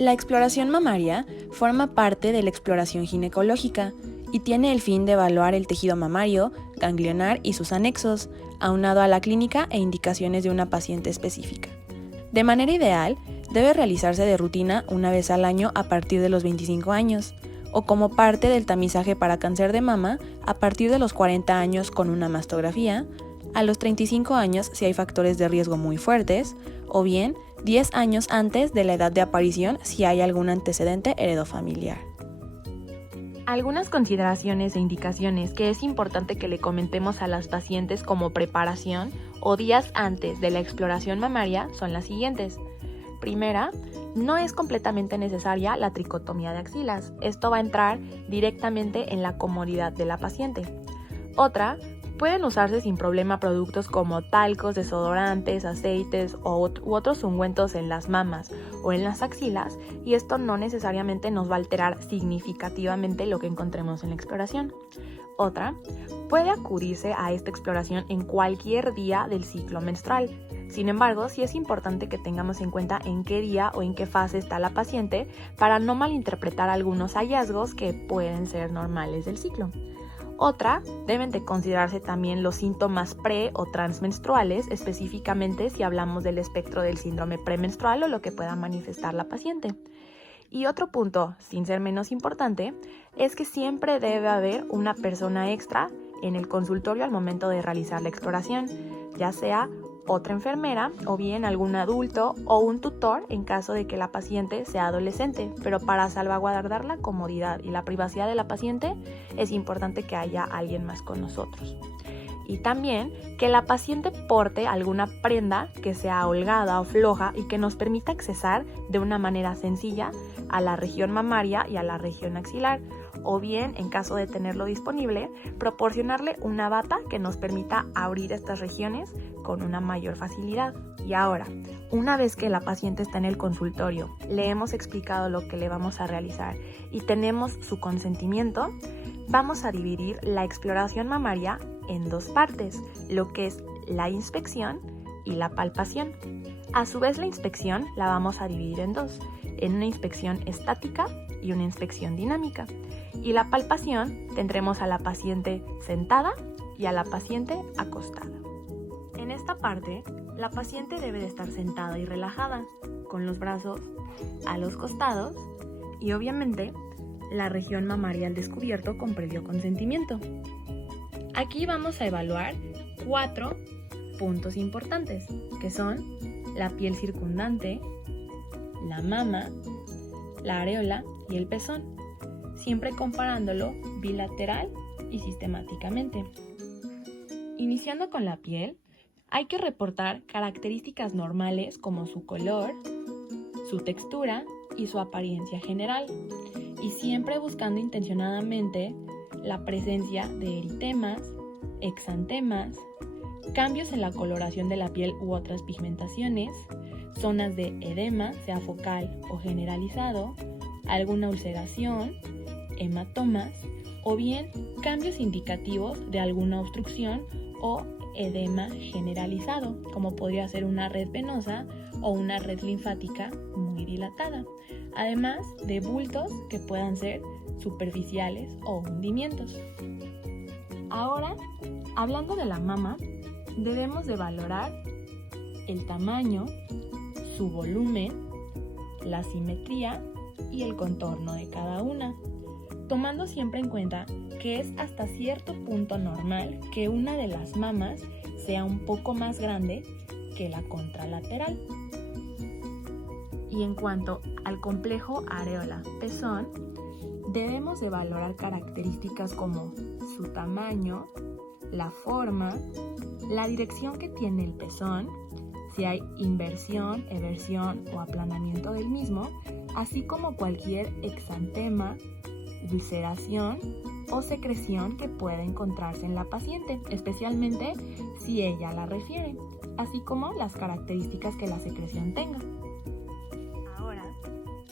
La exploración mamaria forma parte de la exploración ginecológica y tiene el fin de evaluar el tejido mamario, ganglionar y sus anexos, aunado a la clínica e indicaciones de una paciente específica. De manera ideal, debe realizarse de rutina una vez al año a partir de los 25 años, o como parte del tamizaje para cáncer de mama a partir de los 40 años con una mastografía, a los 35 años si hay factores de riesgo muy fuertes, o bien 10 años antes de la edad de aparición si hay algún antecedente heredofamiliar. Algunas consideraciones e indicaciones que es importante que le comentemos a las pacientes como preparación o días antes de la exploración mamaria son las siguientes. Primera, no es completamente necesaria la tricotomía de axilas. Esto va a entrar directamente en la comodidad de la paciente. Otra, pueden usarse sin problema productos como talcos, desodorantes, aceites u otros ungüentos en las mamas o en las axilas, y esto no necesariamente nos va a alterar significativamente lo que encontremos en la exploración. Otra, puede acudirse a esta exploración en cualquier día del ciclo menstrual. Sin embargo, sí es importante que tengamos en cuenta en qué día o en qué fase está la paciente para no malinterpretar algunos hallazgos que pueden ser normales del ciclo. Otra, deben de considerarse también los síntomas pre- o transmenstruales, específicamente si hablamos del espectro del síndrome premenstrual o lo que pueda manifestar la paciente. Y otro punto, sin ser menos importante, es que siempre debe haber una persona extra en el consultorio al momento de realizar la exploración, ya sea otra enfermera o bien algún adulto o un tutor en caso de que la paciente sea adolescente, pero para salvaguardar la comodidad y la privacidad de la paciente es importante que haya alguien más con nosotros. Y también que la paciente porte alguna prenda que sea holgada o floja y que nos permita accesar de una manera sencilla a la región mamaria y a la región axilar, o bien, en caso de tenerlo disponible, proporcionarle una bata que nos permita abrir estas regiones con una mayor facilidad. Y ahora, una vez que la paciente está en el consultorio, le hemos explicado lo que le vamos a realizar y tenemos su consentimiento, vamos a dividir la exploración mamaria en dos partes, lo que es la inspección y la palpación. A su vez, la inspección la vamos a dividir en dos, en una inspección estática y una inspección dinámica. Y la palpación tendremos a la paciente sentada y a la paciente acostada. En esta parte, la paciente debe de estar sentada y relajada, con los brazos a los costados y obviamente la región mamaria al descubierto con previo consentimiento. Aquí vamos a evaluar 4 puntos importantes, que son la piel circundante, la mama, la areola y el pezón, siempre comparándolo bilateral y sistemáticamente. Iniciando con la piel, hay que reportar características normales como su color, su textura y su apariencia general, y siempre buscando intencionadamente la presencia de eritemas, exantemas, cambios en la coloración de la piel u otras pigmentaciones, zonas de edema, sea focal o generalizado, alguna ulceración, hematomas o bien cambios indicativos de alguna obstrucción o edema generalizado, como podría ser una red venosa o una red linfática muy dilatada, además de bultos que puedan ser superficiales o hundimientos. Ahora, hablando de la mama, debemos de valorar el tamaño, su volumen, la simetría y el contorno de cada una, tomando siempre en cuenta que es hasta cierto punto normal que una de las mamas sea un poco más grande que la contralateral. Y en cuanto al complejo areola-pezón, debemos de valorar características como su tamaño, la forma, la dirección que tiene el pezón, si hay inversión, eversión o aplanamiento del mismo, así como cualquier exantema, ulceración o secreción que pueda encontrarse en la paciente, especialmente si ella la refiere, así como las características que la secreción tenga. Ahora,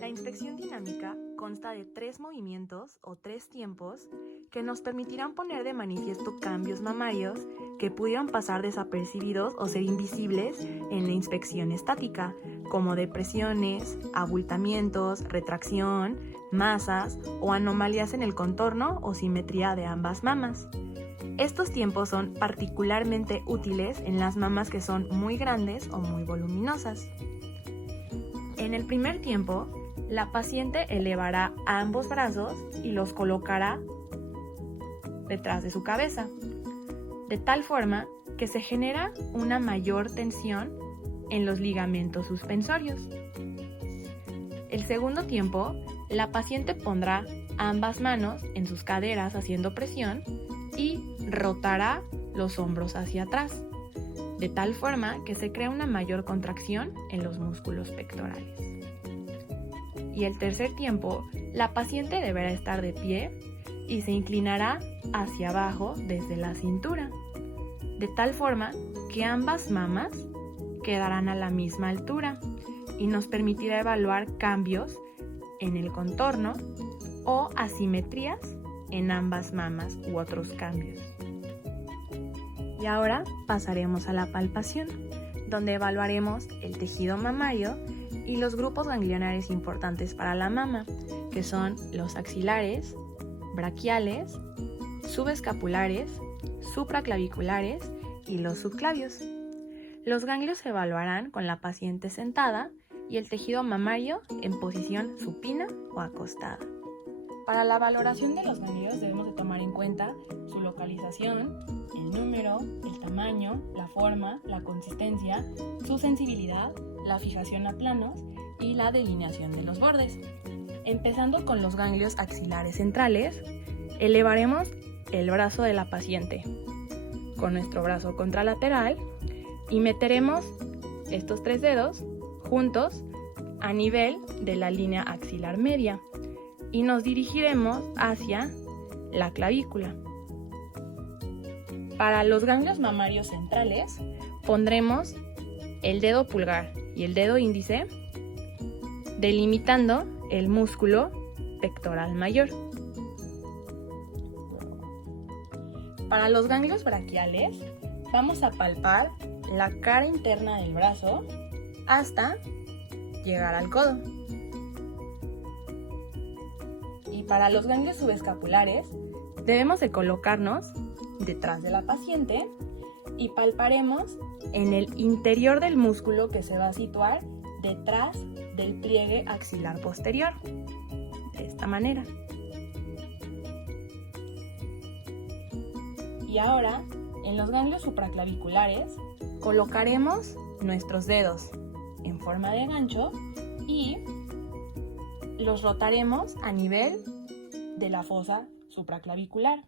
la inspección dinámica consta de 3 movimientos o 3 tiempos que nos permitirán poner de manifiesto cambios mamarios que pudieran pasar desapercibidos o ser invisibles en la inspección estática, como depresiones, abultamientos, retracción, masas o anomalías en el contorno o simetría de ambas mamas. Estos tiempos son particularmente útiles en las mamas que son muy grandes o muy voluminosas. En el primer tiempo, la paciente elevará ambos brazos y los colocará detrás de su cabeza, de tal forma que se genera una mayor tensión en los ligamentos suspensorios. El segundo tiempo, la paciente pondrá ambas manos en sus caderas haciendo presión y rotará los hombros hacia atrás, de tal forma que se crea una mayor contracción en los músculos pectorales. Y el tercer tiempo, la paciente deberá estar de pie y se inclinará hacia abajo desde la cintura, de tal forma que ambas mamas quedarán a la misma altura y nos permitirá evaluar cambios en el contorno o asimetrías en ambas mamas u otros cambios. Y ahora pasaremos a la palpación, donde evaluaremos el tejido mamario y los grupos ganglionares importantes para la mama, que son los axilares, braquiales, subescapulares, supraclaviculares y los subclavios. Los ganglios se evaluarán con la paciente sentada y el tejido mamario en posición supina o acostada. Para la valoración de los ganglios debemos de tomar en cuenta su localización, el número, el tamaño, la forma, la consistencia, su sensibilidad, la fijación a planos y la delineación de los bordes. Empezando con los ganglios axilares centrales, elevaremos el brazo de la paciente con nuestro brazo contralateral y meteremos estos 3 dedos juntos a nivel de la línea axilar media y nos dirigiremos hacia la clavícula. Para los ganglios mamarios centrales, pondremos el dedo pulgar y el dedo índice delimitando el músculo pectoral mayor. Para los ganglios braquiales, vamos a palpar la cara interna del brazo hasta llegar al codo. Y para los ganglios subescapulares, debemos de colocarnos detrás de la paciente y palparemos en el interior del músculo que se va a situar detrás del pliegue axilar posterior, de esta manera. Y ahora, en los ganglios supraclaviculares, colocaremos nuestros dedos en forma de gancho y los rotaremos a nivel de la fosa supraclavicular.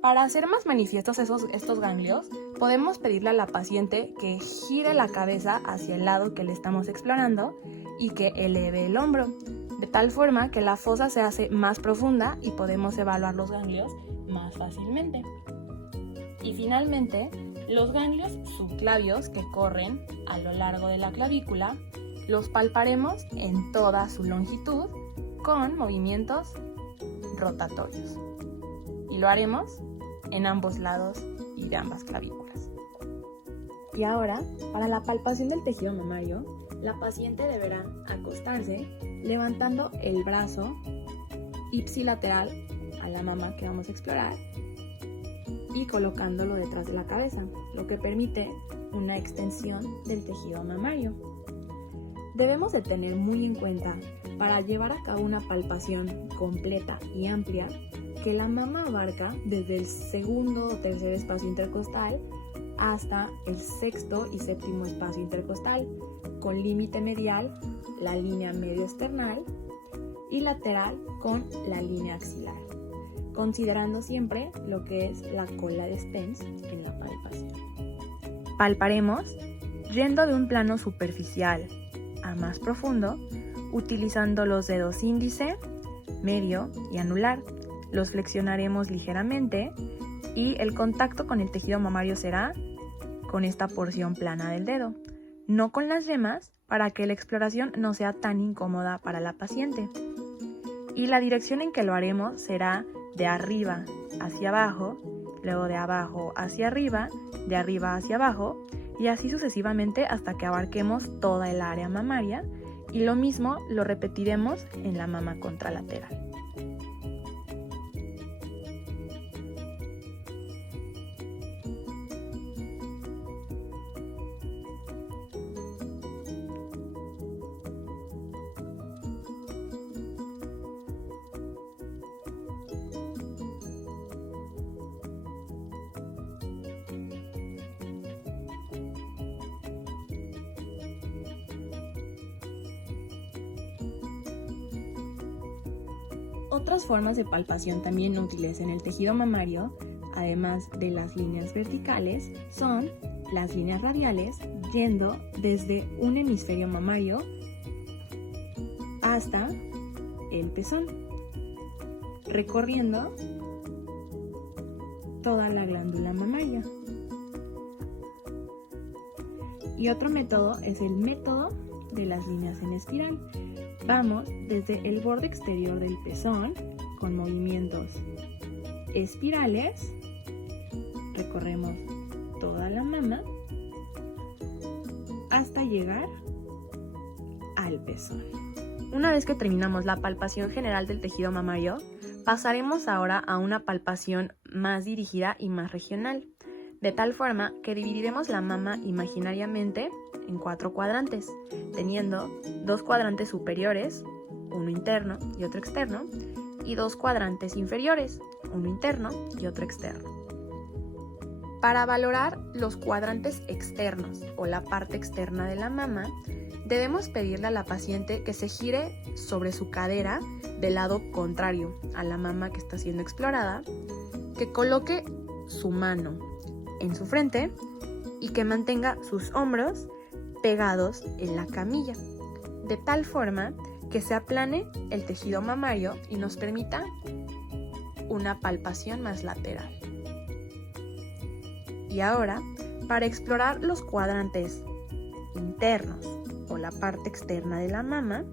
Para hacer más manifiestos estos ganglios, podemos pedirle a la paciente que gire la cabeza hacia el lado que le estamos explorando y que eleve el hombro, de tal forma que la fosa se hace más profunda y podemos evaluar los ganglios más fácilmente. Y finalmente, los ganglios subclavios que corren a lo largo de la clavícula los palparemos en toda su longitud con movimientos rotatorios. Y lo haremos en ambos lados y de ambas clavículas. Y ahora, para la palpación del tejido mamario, la paciente deberá acostarse levantando el brazo ipsilateral a la mama que vamos a explorar y colocándolo detrás de la cabeza, lo que permite una extensión del tejido mamario. Debemos de tener muy en cuenta, para llevar a cabo una palpación completa y amplia, que la mama abarca desde el segundo o tercer espacio intercostal hasta el sexto y séptimo espacio intercostal, con límite medial, la línea medioesternal, y lateral con la línea axilar, considerando siempre lo que es la cola de Stens en la palpación. Palparemos yendo de un plano superficial a más profundo, utilizando los dedos índice, medio y anular. Los flexionaremos ligeramente y el contacto con el tejido mamario será con esta porción plana del dedo, no con las yemas, para que la exploración no sea tan incómoda para la paciente. Y la dirección en que lo haremos será de arriba hacia abajo, luego de abajo hacia arriba, de arriba hacia abajo, y así sucesivamente hasta que abarquemos toda el área mamaria, y lo mismo lo repetiremos en la mama contralateral. Otras formas de palpación también útiles en el tejido mamario, además de las líneas verticales, son las líneas radiales, yendo desde un hemisferio mamario hasta el pezón, recorriendo toda la glándula mamaria. Y otro método es el método de las líneas en espiral. Vamos desde el borde exterior del pezón con movimientos espirales, recorremos toda la mama hasta llegar al pezón. Una vez que terminamos la palpación general del tejido mamario, pasaremos ahora a una palpación más dirigida y más regional, de tal forma que dividiremos la mama imaginariamente en 4 cuadrantes, teniendo 2 cuadrantes superiores, uno interno y otro externo, y 2 cuadrantes inferiores, uno interno y otro externo. Para valorar los cuadrantes externos o la parte externa de la mama, debemos pedirle a la paciente que se gire sobre su cadera del lado contrario a la mama que está siendo explorada, que coloque su mano en su frente y que mantenga sus hombros pegados en la camilla, de tal forma que se aplane el tejido mamario y nos permita una palpación más lateral. Y ahora, para explorar los cuadrantes internos o la parte externa de la mama,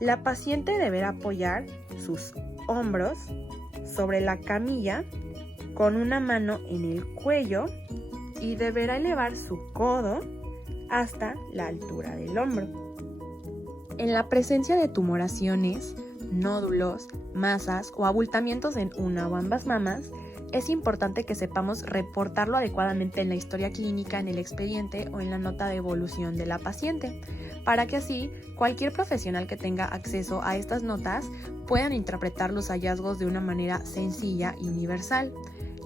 la paciente deberá apoyar sus hombros sobre la camilla con una mano en el cuello y deberá elevar su codo hasta la altura del hombro. En la presencia de tumoraciones, nódulos, masas o abultamientos en una o ambas mamas, es importante que sepamos reportarlo adecuadamente en la historia clínica, en el expediente o en la nota de evolución de la paciente, para que así cualquier profesional que tenga acceso a estas notas puedan interpretar los hallazgos de una manera sencilla y universal.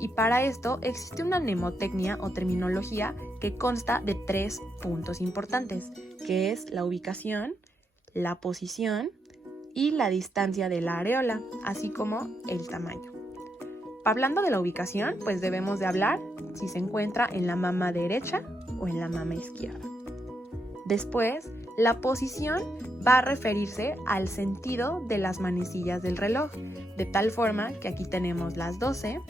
Y para esto existe una mnemotecnia o terminología que consta de 3 puntos importantes, que es la ubicación, la posición y la distancia de la areola, así como el tamaño. Hablando de la ubicación, pues debemos de hablar si se encuentra en la mama derecha o en la mama izquierda. Después, la posición va a referirse al sentido de las manecillas del reloj, de tal forma que aquí tenemos las 12,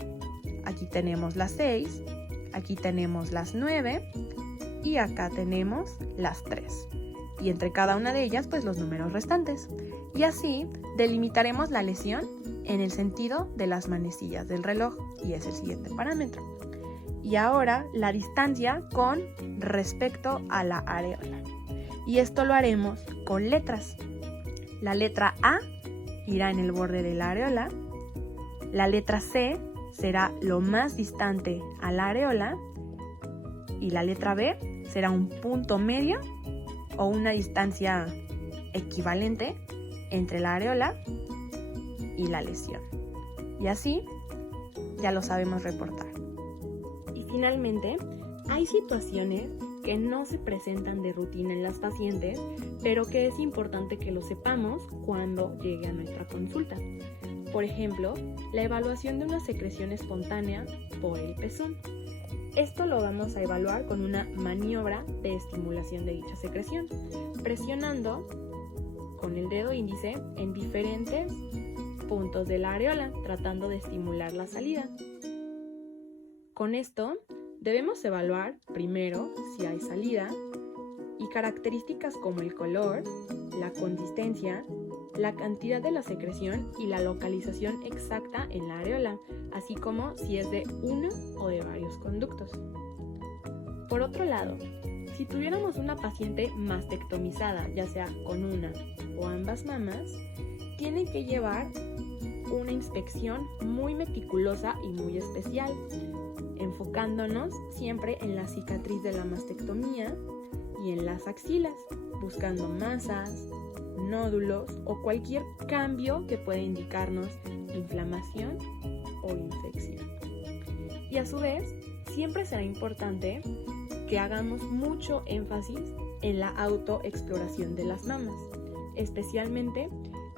aquí tenemos las 6, aquí tenemos las 9 y acá tenemos las 3. Y entre cada una de ellas, pues los números restantes. Y así delimitaremos la lesión en el sentido de las manecillas del reloj, y es el siguiente parámetro. Y ahora la distancia con respecto a la areola. Y esto lo haremos con letras. La letra A irá en el borde de la areola. La letra C será lo más distante a la areola. Y la letra B será un punto medio o una distancia equivalente entre la areola y la lesión. Y así ya lo sabemos reportar. Y finalmente, hay situaciones que no se presentan de rutina en las pacientes, pero que es importante que lo sepamos cuando llegue a nuestra consulta. Por ejemplo, la evaluación de una secreción espontánea por el pezón. Esto lo vamos a evaluar con una maniobra de estimulación de dicha secreción, presionando con el dedo índice en diferentes puntos de la areola, tratando de estimular la salida. Con esto, debemos evaluar primero si hay salida y características como el color, la consistencia, la cantidad de la secreción y la localización exacta en la areola, así como si es de uno o de varios conductos. Por otro lado, si tuviéramos una paciente mastectomizada, ya sea con una o ambas mamas, tienen que llevar una inspección muy meticulosa y muy especial, enfocándonos siempre en la cicatriz de la mastectomía y en las axilas, buscando masas, nódulos o cualquier cambio que pueda indicarnos inflamación o infección. Y a su vez, siempre será importante que hagamos mucho énfasis en la autoexploración de las mamas, especialmente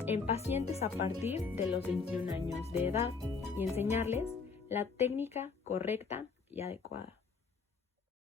en pacientes a partir de los 21 años de edad, y enseñarles la técnica correcta y adecuada.